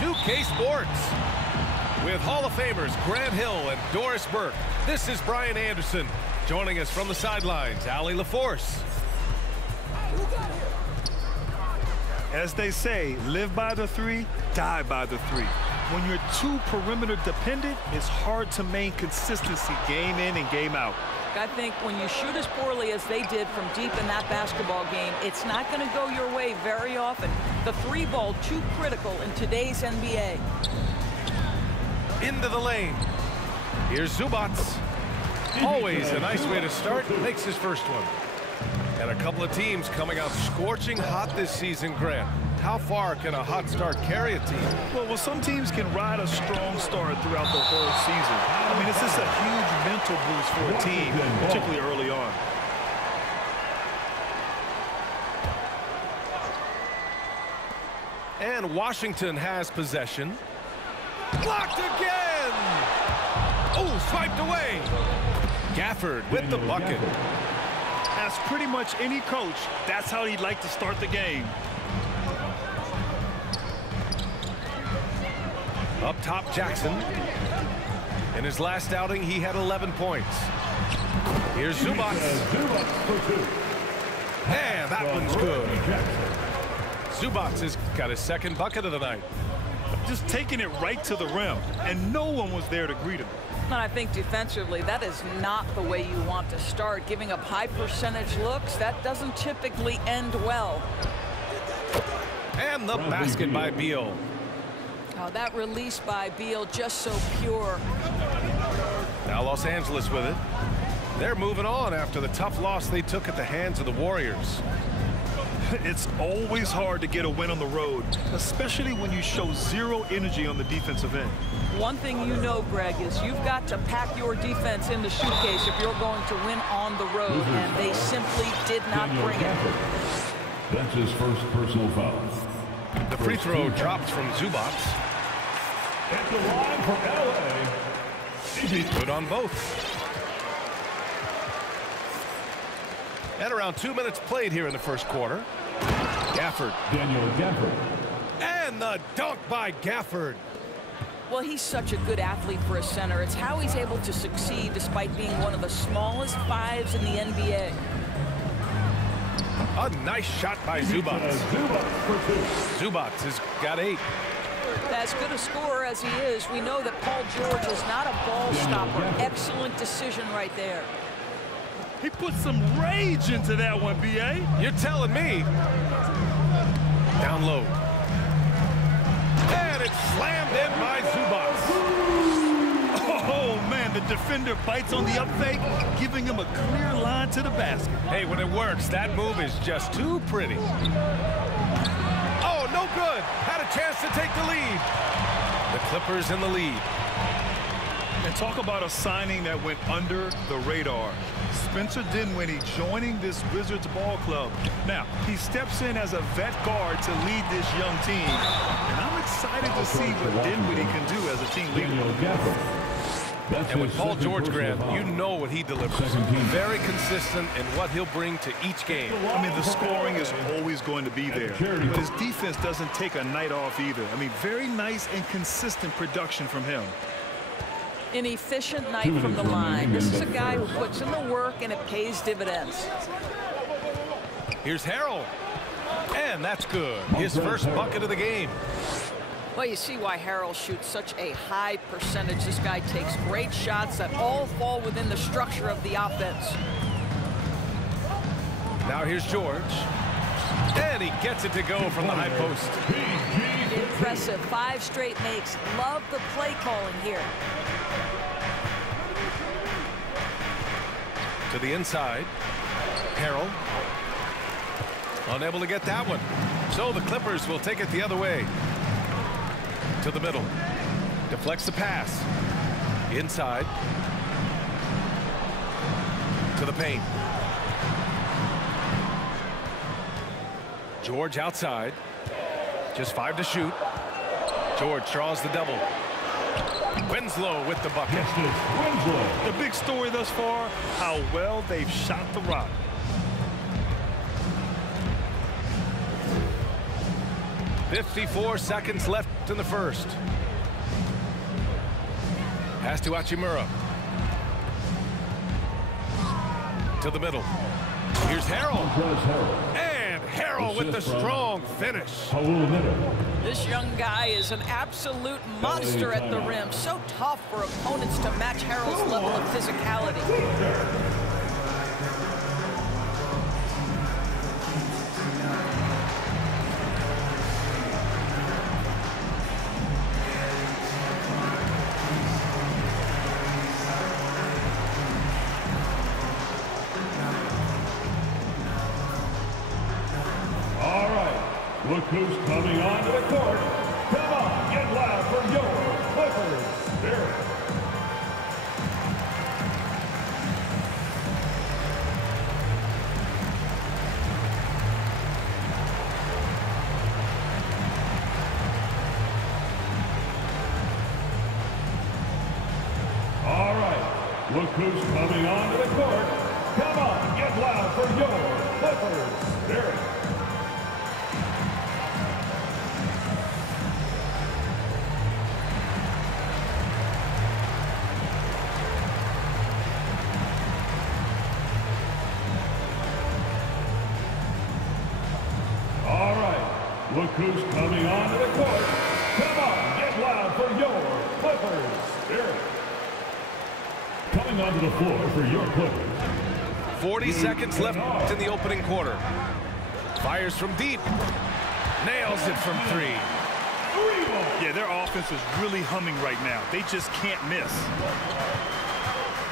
2K Sports. With Hall of Famers Grant Hill and Doris Burke, this is Brian Anderson. Joining us from the sidelines, Allie LaForce. As they say, live by the three, die by the three. When you're too perimeter dependent, it's hard to maintain consistency game in and game out. I think when you shoot as poorly as they did from deep in that basketball game, it's not going to go your way very often. The three ball too critical in today's NBA. Into the lane. Here's Zubac. Always a nice way to start. Makes his first one. And a couple of teams coming out scorching hot this season, Grant. How far can a hot start carry a team? Well, some teams can ride a strong start throughout the whole season. I mean, it's just a huge mental boost for a team, particularly early on. And Washington has possession. Blocked again! Oh, swiped away. Gafford with the bucket. As pretty much any coach, that's how he'd like to start the game. Up top, Jackson. In his last outing, he had 11 points. Here's Zubac. And that one's good. Zubac has got his second bucket of the night. Just taking it right to the rim, and no one was there to greet him. And I think defensively, that is not the way you want to start. Giving up high percentage looks, that doesn't typically end well. And the basket by Beal. Oh, that release by Beal just so pure. Now Los Angeles with it. They're moving on after the tough loss they took at the hands of the Warriors. It's always hard to get a win on the road, especially when you show zero energy on the defensive end. One thing you know, Greg, is you've got to pack your defense in the suitcase if you're going to win on the road, and they simply did not bring it. That's his first personal foul. The free throw drops from Zubac. At the line for LA. Good on both. And around 2 minutes played here in the first quarter. Gafford. Daniel Gafford. And the dunk by Gafford. Well, he's such a good athlete for a center. It's how he's able to succeed despite being one of the smallest fives in the NBA. A nice shot by Zubac. Zubac has got 8. As good a scorer as he is, we know that Paul George is not a ball stopper. Excellent decision right there. He put some rage into that one, B.A. You're telling me. Down low. And it's slammed in by Zubac. Oh, man, the defender bites on the up fake, giving him a clear line to the basket. Hey, when it works, that move is just too pretty. Oh, no good. Had a chance to take the lead. The Clippers in the lead. And talk about a signing that went under the radar. Spencer Dinwiddie joining this Wizards ball club. Now, he steps in as a vet guard to lead this young team. And I'm excited to see what Dinwiddie can do as a team leader. And with Paul George, Grant, you know what he delivers. Very consistent in what he'll bring to each game. I mean, the scoring is always going to be there. But his defense doesn't take a night off either. I mean, very nice and consistent production from him. An efficient night from the line. This is a guy who puts in the work and it pays dividends. Here's Harrell. And that's good. His first bucket of the game. Well, you see why Harrell shoots such a high percentage. This guy takes great shots that all fall within the structure of the offense. Now here's George. And he gets it to go from the high post. Impressive. 5 straight makes. Love the play calling here. To the inside. Harrell. Unable to get that one. So the Clippers will take it the other way. To the middle. Deflects the pass. Inside. To the paint. George outside. Just 5 to shoot. George draws the double. Winslow with the bucket. The big story thus far, how well they've shot the rock. 54 seconds left in the first. Pass to Hachimura. To the middle. Here's Harrell. And Harrell with the strong finish. This young guy is an absolute monster at the rim. So tough for opponents to match Harrell's level of physicality. Look who's coming onto the court. Come on, get loud for your Clippers Spirit. All right, look who's coming onto the court. Come on, get loud for your Clippers Spirit. Look who's coming onto the court. Come on, get loud for your Clippers Spirit. Coming onto the floor for your Clippers. 40 seconds left in the opening quarter. Fires from deep. Nails it from three. Yeah, their offense is really humming right now. They just can't miss.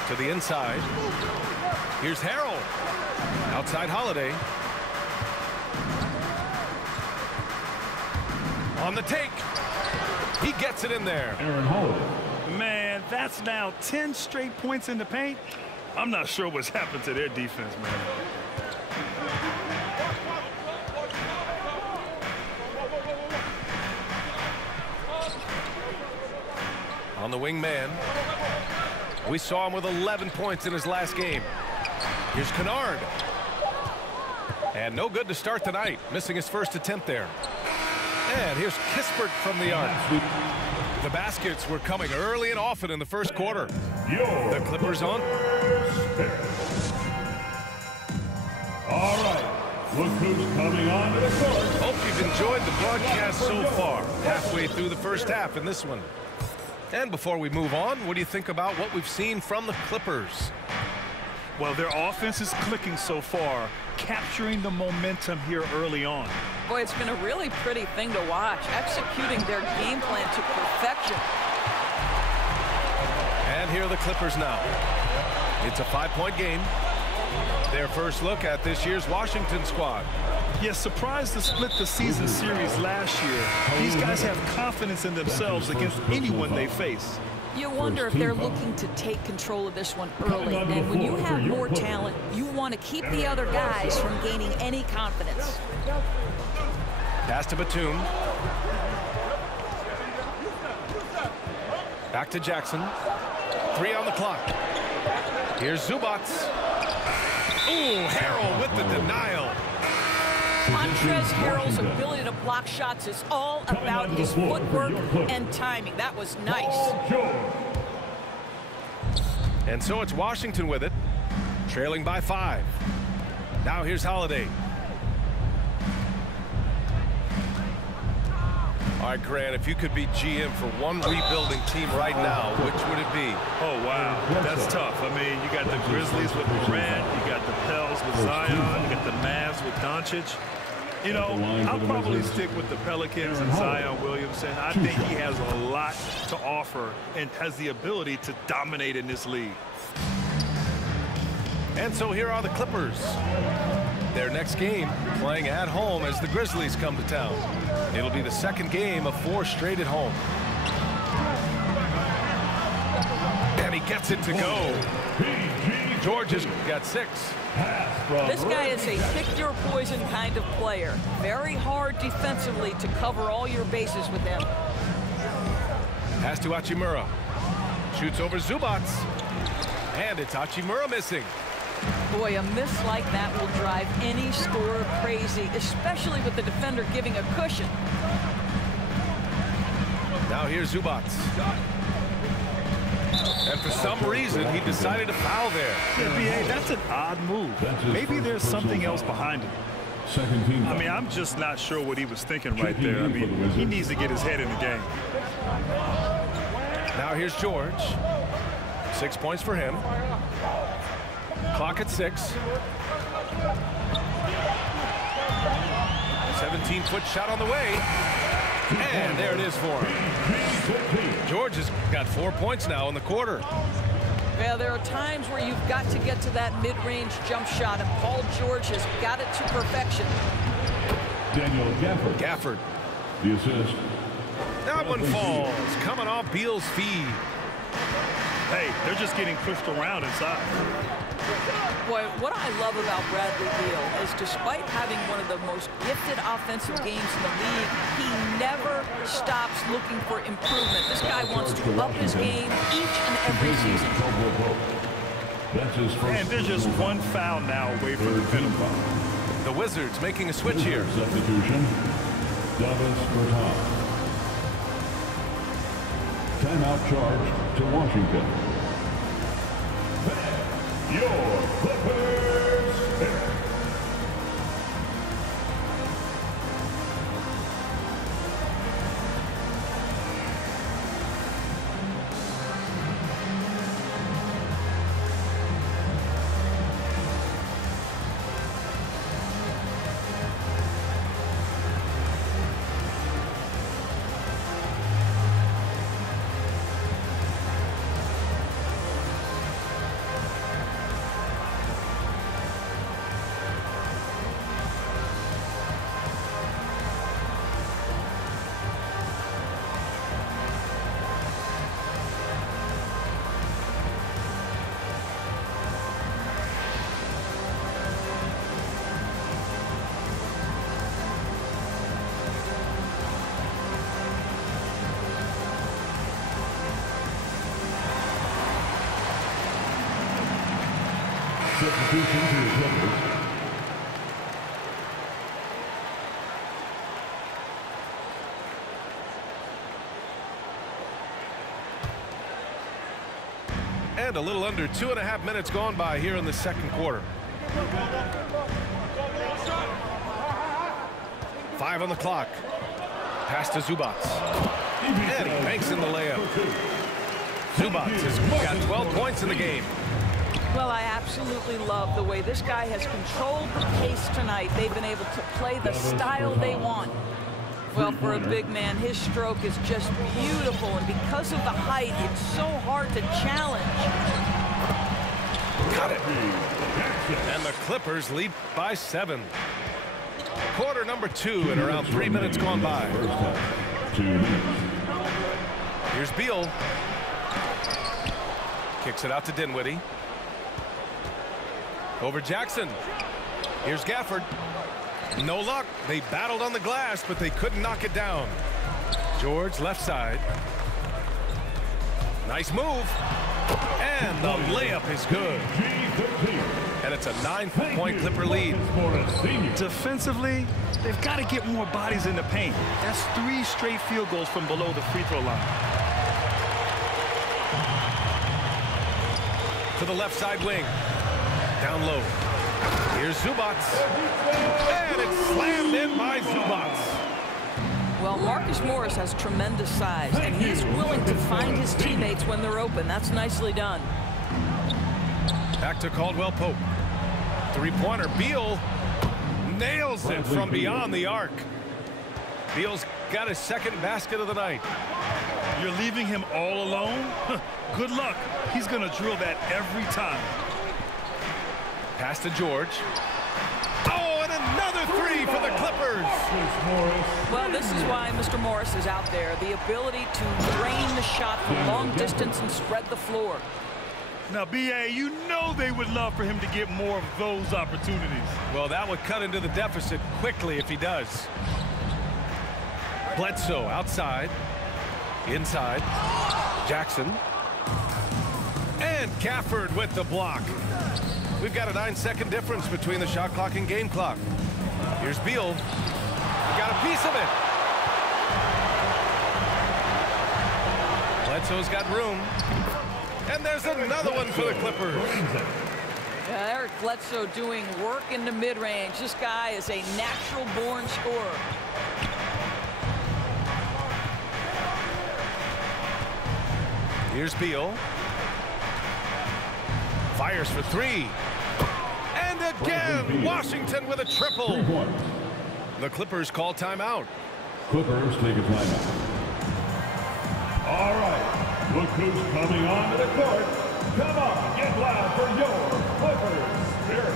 To the inside. Here's Harrell. Outside Holiday. On the take. He gets it in there. Aaron Holiday. Man, that's now 10 straight points in the paint. I'm not sure what's happened to their defense, man. On the wing man. We saw him with 11 points in his last game. Here's Kennard. And no good to start tonight. Missing his first attempt there. And here's Kispert from the arc. The baskets were coming early and often in the first quarter. The Clippers on. All right. Look who's coming onto the court. Hope you've enjoyed the broadcast so far. Halfway through the first half in this one. And before we move on, what do you think about what we've seen from the Clippers? Well, their offense is clicking so far, capturing the momentum here early on. Boy, it's been a really pretty thing to watch, executing their game plan to perfection. And here are the Clippers now. It's a 5-point game. Their first look at this year's Washington squad. Yes, surprised to split the season series last year. These guys have confidence in themselves against anyone they face. You wonder if they're looking to take control of this one early. And when you have more talent, you want to keep the other guys from gaining any confidence. Pass to Batum. Back to Jackson. 3 on the clock. Here's Zubac. Ooh, Harrell with the denial. Montrezl Harrell's ability to block shots is all about his footwork and timing. That was nice. And so it's Washington with it, trailing by 5. Now here's Holiday. All right, Grant, if you could be GM for one rebuilding team right now, which would it be? Oh, wow. That's tough. I mean, you got the Grizzlies with Durant, you got the Pels with Zion, you got the Mavs with Doncic. You know, I'll probably stick with the Pelicans and Zion Williamson. I think he has a lot to offer and has the ability to dominate in this league. And so here are the Clippers. Their next game playing at home as the Grizzlies come to town. It'll be the second game of 4 straight at home. And he gets it to go. George has got 6. This guy is a pick-your-poison kind of player. Very hard defensively to cover all your bases with him. Pass to Hachimura. Shoots over Zubac. And it's Hachimura missing. Boy, a miss like that will drive any scorer crazy, especially with the defender giving a cushion. Now here's Zubats. And for some reason, he decided to foul there. Yeah, B.A., that's an odd move. Maybe there's something else behind it. Second team. I mean, I'm just not sure what he was thinking right there. I mean, he needs to get his head in the game. Now here's George. 6 points for him. Clock at 6. 17-foot shot on the way. And there it is for him. George has got 4 points now in the quarter. Yeah, there are times where you've got to get to that mid-range jump shot, and Paul George has got it to perfection. Daniel Gafford. Gafford. The assist. That one falls, coming off Beal's feed. Hey, they're just getting pushed around inside. Boy, what I love about Bradley Beal is despite having one of the most gifted offensive games in the league, he never stops looking for improvement. This guy wants to up his game each and every season. That's his first. And there's just one foul now away from the penalty. The Wizards making a switch here. Substitution. Davis Bertans. Timeout charge to Washington. Your Clippers. Substitution to the Clippers. And a little under 2.5 minutes gone by here in the second quarter. 5 on the clock. Pass to Zubats. And he banks in the layup. Zubats has got 12 points in the game. Well, I absolutely love the way this guy has controlled the pace tonight. They've been able to play the style they want. Well, for a big man, his stroke is just beautiful, and because of the height, it's so hard to challenge. Got it. And the Clippers lead by 7. Quarter number 2 and around 3 minutes gone by. 2 minutes. Here's Beal. Kicks it out to Dinwiddie. Over Jackson. Here's Gafford. No luck. They battled on the glass, but they couldn't knock it down. George left side. Nice move. And the layup is good. And it's a 9-point Clipper lead. Defensively, they've got to get more bodies in the paint. That's 3 straight field goals from below the free throw line. To the left side wing. Down low. Here's Zubats. And it's slammed in by Zubats. Well, Marcus Morris has tremendous size, and he's willing to find his teammates when they're open. That's nicely done. Back to Caldwell Pope. 3-pointer. Beal nails it from beyond the arc. Beal's got his second basket of the night. You're leaving him all alone? Good luck. He's going to drill that every time. Pass to George. Oh, and another 3 for the Clippers. Well, this is why Mr. Morris is out there. The ability to drain the shot from long distance and spread the floor. Now, B.A., you know they would love for him to get more of those opportunities. Well, that would cut into the deficit quickly if he does. Bledsoe outside. Inside. Jackson. And Gafford with the block. We've got a 9-second difference between the shot clock and game clock. Here's Beal. Got a piece of it. Bledsoe's got room. And there's another one for the Clippers. Yeah, Eric Bledsoe doing work in the mid-range. This guy is a natural-born scorer. Here's Beal. Fires for three. And again, Washington with a triple. The Clippers call timeout. Clippers take a timeout. All right, look who's coming onto the court. Come on, get loud for your Clippers Spirit.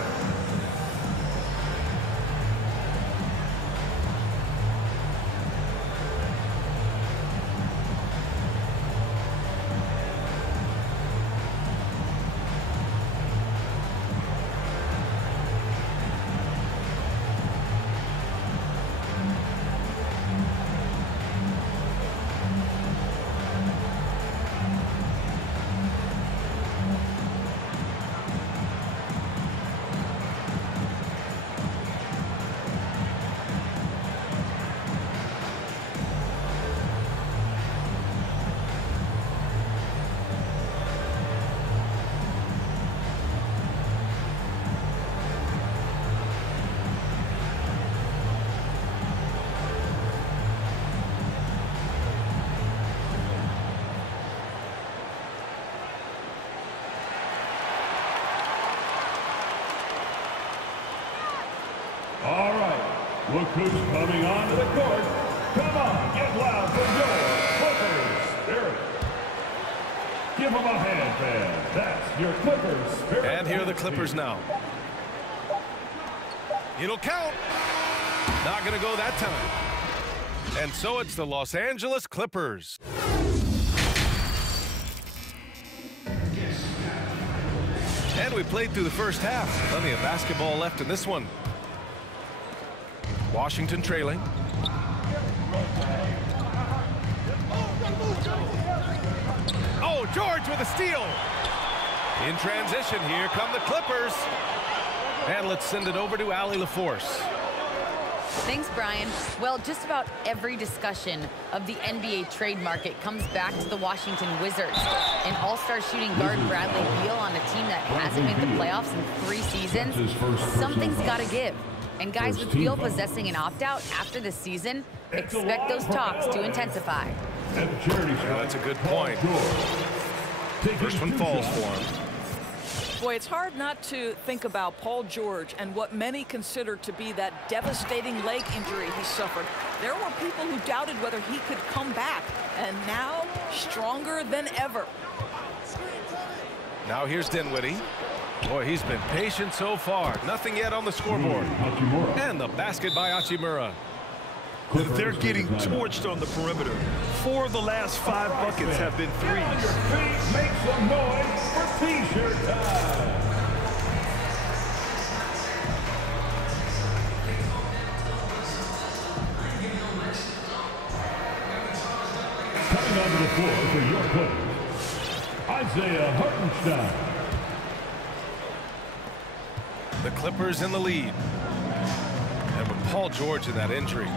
All right, look who's coming onto the court. Come on, get loud for your Clippers Spirit. Give them a hand, fans. That's your Clippers Spirit. And here are the Clippers now. It'll count. Not going to go that time. And so it's the Los Angeles Clippers. And we played through the first half. Plenty of basketball left in this one. Washington trailing. Oh, George with a steal. In transition, here come the Clippers. And let's send it over to Allie LaForce. Thanks, Brian. Well, just about every discussion of the NBA trade market comes back to the Washington Wizards. An all-star shooting guard, Bradley Beal, on a team that hasn't made the playoffs in 3 seasons. Something's got to give. And guys, with Beal possessing an opt-out after this season, expect those talks to intensify. That's a good point. First one falls for him. Boy, it's hard not to think about Paul George and what many consider to be that devastating leg injury he suffered. There were people who doubted whether he could come back, and now stronger than ever. Now here's Dinwiddie. Boy, he's been patient so far. Nothing yet on the scoreboard. And the basket by Hachimura. They're getting torched on the perimeter. 4 of the last 5 buckets have been threes. Make some noise for T-shirt time. Coming onto the floor for your Clippers, Isaiah Hartenstein. The Clippers in the lead. And with Paul George in that injury,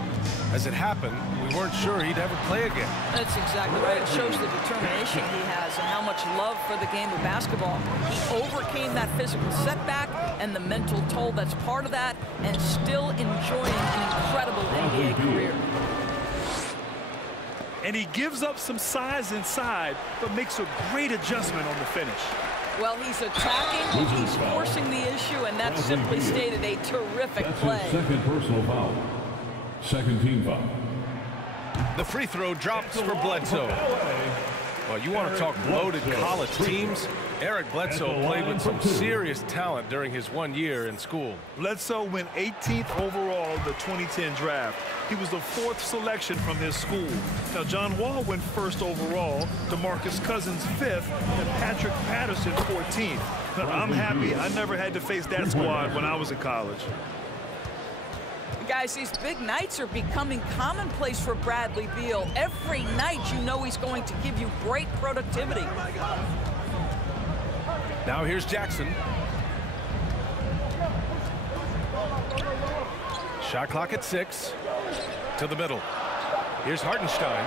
as it happened, we weren't sure he'd ever play again. That's exactly right. It shows the determination he has and how much love for the game of basketball. He overcame that physical setback and the mental toll that's part of that, and still enjoying an incredible NBA career. And he gives up some size inside, but makes a great adjustment on the finish. Well, he's attacking, he's forcing the issue, and that's simply stated a terrific play. That's his second personal foul. Second team foul. The free throw drops for Bledsoe. Well, you want to talk loaded college teams? Eric Bledsoe played with some serious talent during his 1 year in school. Bledsoe went 18th overall in the 2010 draft. He was the 4th selection from his school. Now, John Wall went 1st overall, DeMarcus Cousins 5th, and Patrick Patterson 14th. Now, I'm happy I never had to face that squad when I was in college. Guys, these big nights are becoming commonplace for Bradley Beal. Every night you know he's going to give you great productivity. Now here's Jackson. Shot clock at 6. To the middle. Here's Hartenstein.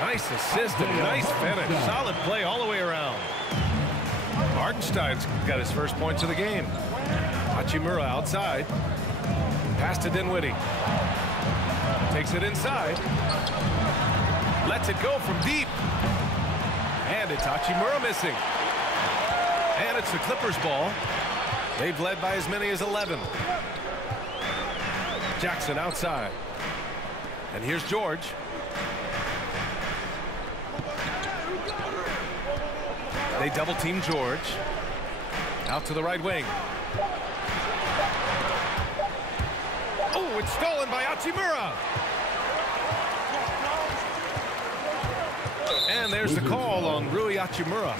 Nice assist and nice finish. Solid play all the way around. Hartenstein's got his first points of the game. Hachimura outside. Pass to Dinwiddie. Takes it inside. Lets it go from deep. And it's Hachimura missing. And it's the Clippers' ball. They've led by as many as 11. Jackson outside. And here's George. They double team George. Out to the right wing. Oh, it's stolen by Hachimura. And there's the call on Rui Hachimura.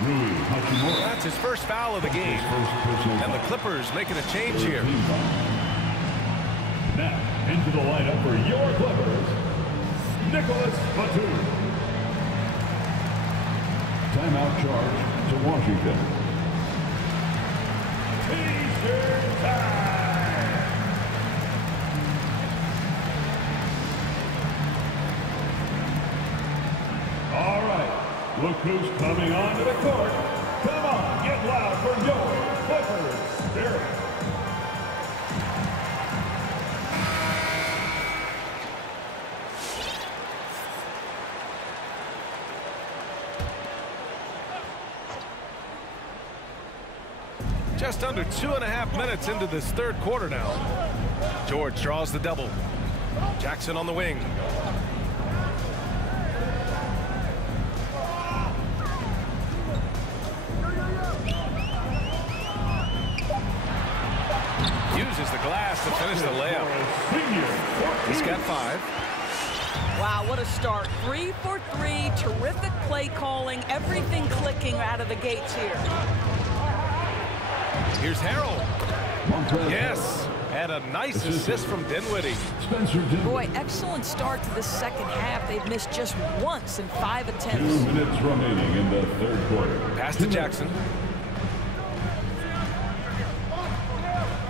That's his first foul of the game. And the Clippers making a change here. Now, into the lineup for your Clippers, Nicholas Batum. Timeout charge to Washington. T-shirt time. All right, look who's coming onto the court. Come on, get loud for your Clippers Spirit. Just under 2.5 minutes into this third quarter now. George draws the double. Jackson on the wing. Uses the glass to finish the layup. He's got 5. Wow, what a start. 3 for 3. Terrific play calling. Everything clicking out of the gates here. Here's Harrell. Yes, and a nice assist from Dinwiddie. Boy, excellent start to the second half. They've missed just once in 5 attempts. 2 minutes remaining in the third quarter. Pass to Jackson.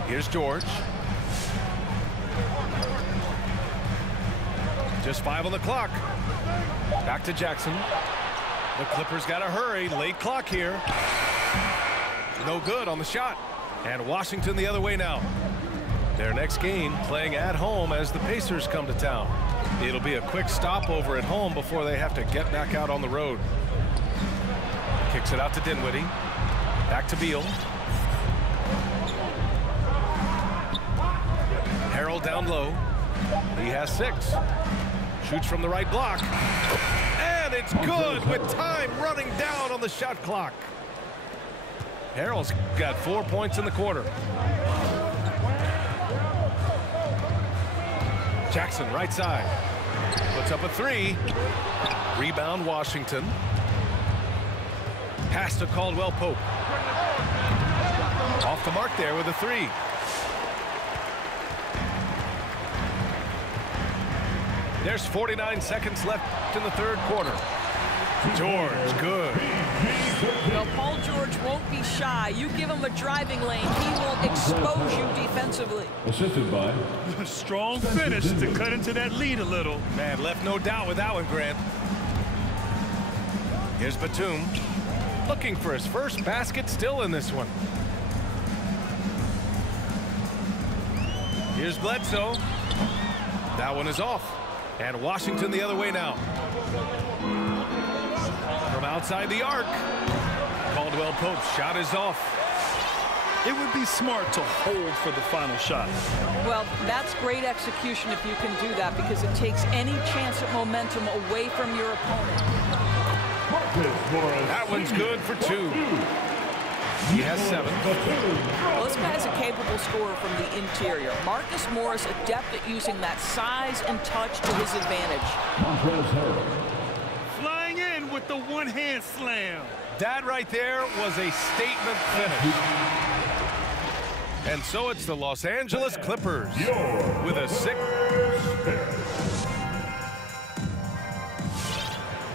Here's George. Just 5 on the clock. Back to Jackson. The Clippers got to hurry. Late clock here. No good on the shot. And Washington the other way now. Their next game playing at home as the Pacers come to town. It'll be a quick stopover at home before they have to get back out on the road. Kicks it out to Dinwiddie. Back to Beal. Harrell down low. He has 6. Shoots from the right block. And it's good with time running down on the shot clock. Harrell's got 4 points in the quarter. Jackson right side. Puts up a 3. Rebound Washington. Pass to Caldwell Pope. Off the mark there with a 3. There's 49 seconds left in the third quarter. George, good. Well, Paul George won't be shy. You give him a driving lane, he will expose you defensively. Assisted by strong finish to cut into that lead a little. Man, left no doubt with that one, Grant. Here's Batum. Looking for his first basket still in this one. Here's Bledsoe. That one is off. And Washington the other way now. From outside the arc. Caldwell Pope's shot is off. It would be smart to hold for the final shot. Well, that's great execution if you can do that, because it takes any chance at momentum away from your opponent. That one's good for 2. He has 7. Well, this guy's a capable scorer from the interior. Marcus Morris adept at using that size and touch to his advantage. Flying in with the one-hand slam. That right there was a statement finish. And so it's the Los Angeles Clippers with a 6.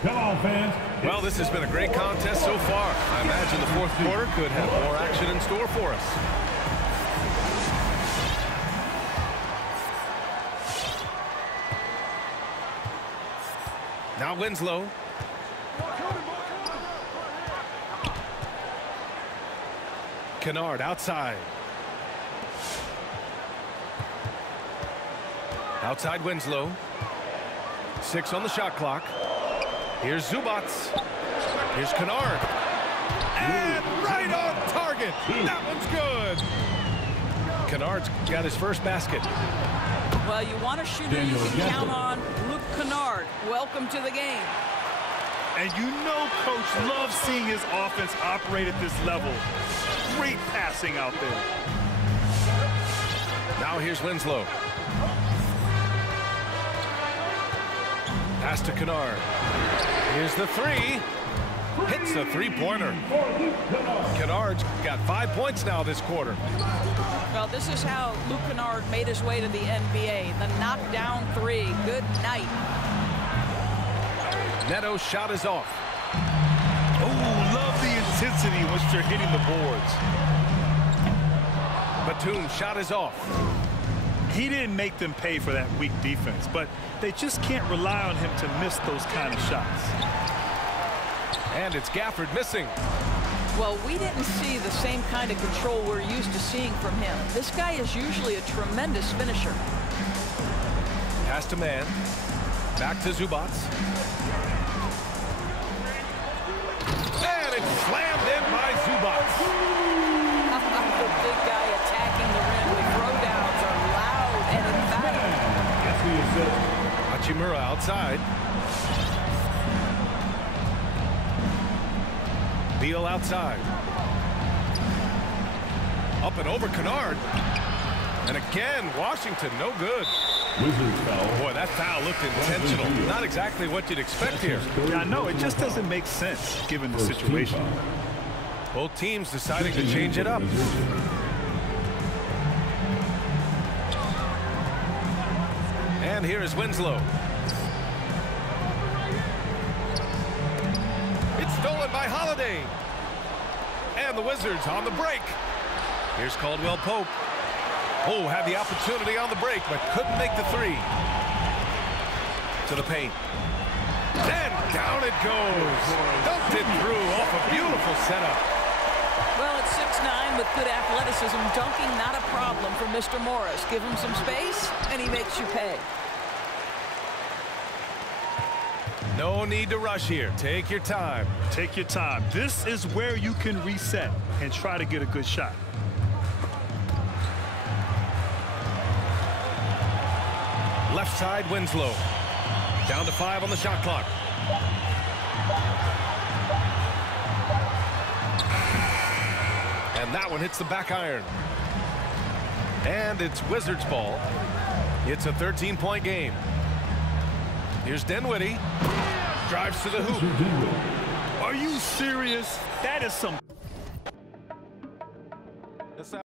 Come on, fans. Well, this has been a great contest so far. I imagine the fourth quarter could have more action in store for us. Now Winslow. Kennard outside. Outside Winslow. 6 on the shot clock. Here's Zubats. Here's Kennard. And right on target. That one's good. Kennard's got his first basket. Well, you want a shooter you can count on. Luke Kennard, welcome to the game. And you know Coach loves seeing his offense operate at this level. Great passing out there. Now here's Winslow. Pass to Kennard. Here's the three. Hits the three-pointer. Kennard's got 5 points now this quarter. Well, this is how Luke Kennard made his way to the NBA. The knockdown three. Good night. Neto's shot is off. Oh, love the intensity once you're hitting the boards. Batum's shot is off. He didn't make them pay for that weak defense, but they just can't rely on him to miss those kind of shots. And it's Gafford missing. Well, we didn't see the same kind of control we're used to seeing from him. This guy is usually a tremendous finisher. Pass to man. Back to Zubats. And it's slammed in by Zubats. The big guy attacking the rim. The throwdowns are loud and emphatic. Hachimura outside. Beal outside. Up and over Kennard. And again, Washington, no good. Boy, that foul looked intentional. Not exactly what you'd expect here. Yeah, I know. It just doesn't make sense given the situation. Both teams deciding to change it up. And here is Winslow. It's stolen by Holiday. And the Wizards on the break. Here's Caldwell Pope. Oh, had the opportunity on the break, but couldn't make the three. To the paint. And down it goes. Dunked it through off a beautiful setup. Well, at 6'9", with good athleticism, dunking not a problem for Mr. Morris. Give him some space, and he makes you pay. No need to rush here. Take your time. Take your time. This is where you can reset and try to get a good shot. Left side, Winslow. Down to 5 on the shot clock. And that one hits the back iron. And it's Wizards ball. It's a 13-point game. Here's Dinwiddie. Drives to the hoop. Are you serious? That is some